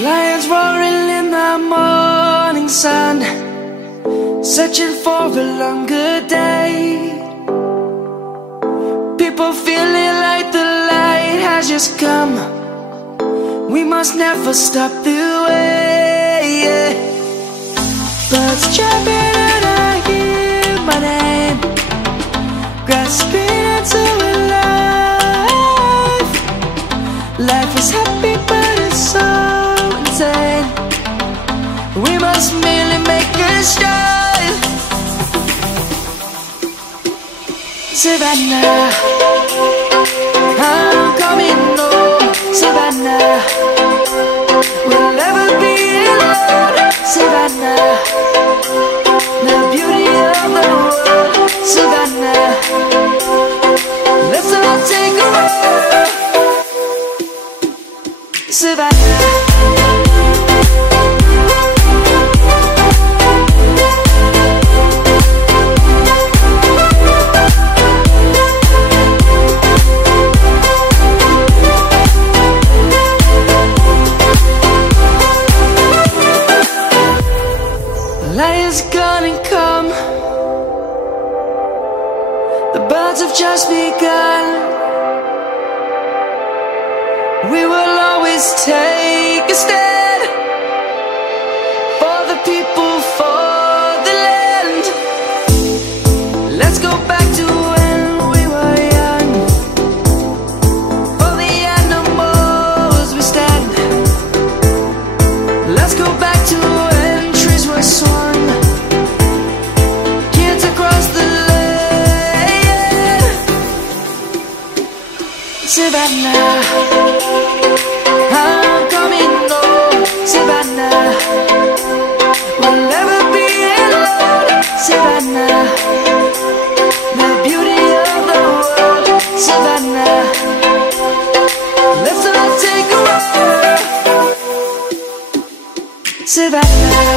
Lions roaring in the morning sun, searching for a longer day. People feeling like the light has just come. We must never stop the way. Birds chirping and I hear my name, grasping into a life. Life is happy but it's so insane. We must merely make a start. Savannah, I'm coming home. Savannah, we'll never be alone. Savannah, the beauty of the world. Savannah, let's all take a ride. Savannah. Lion's gonna come. The birds have just begun. We will always take a stand for the people, for the land. Let's go back to when we were young. For the animals we stand. Let's go back to when trees were swung, kids across the land. Savannah, I'm coming home. Savannah, we'll never be alone. Savannah, the beauty of the world. Savannah, let's all take a ride. Savannah.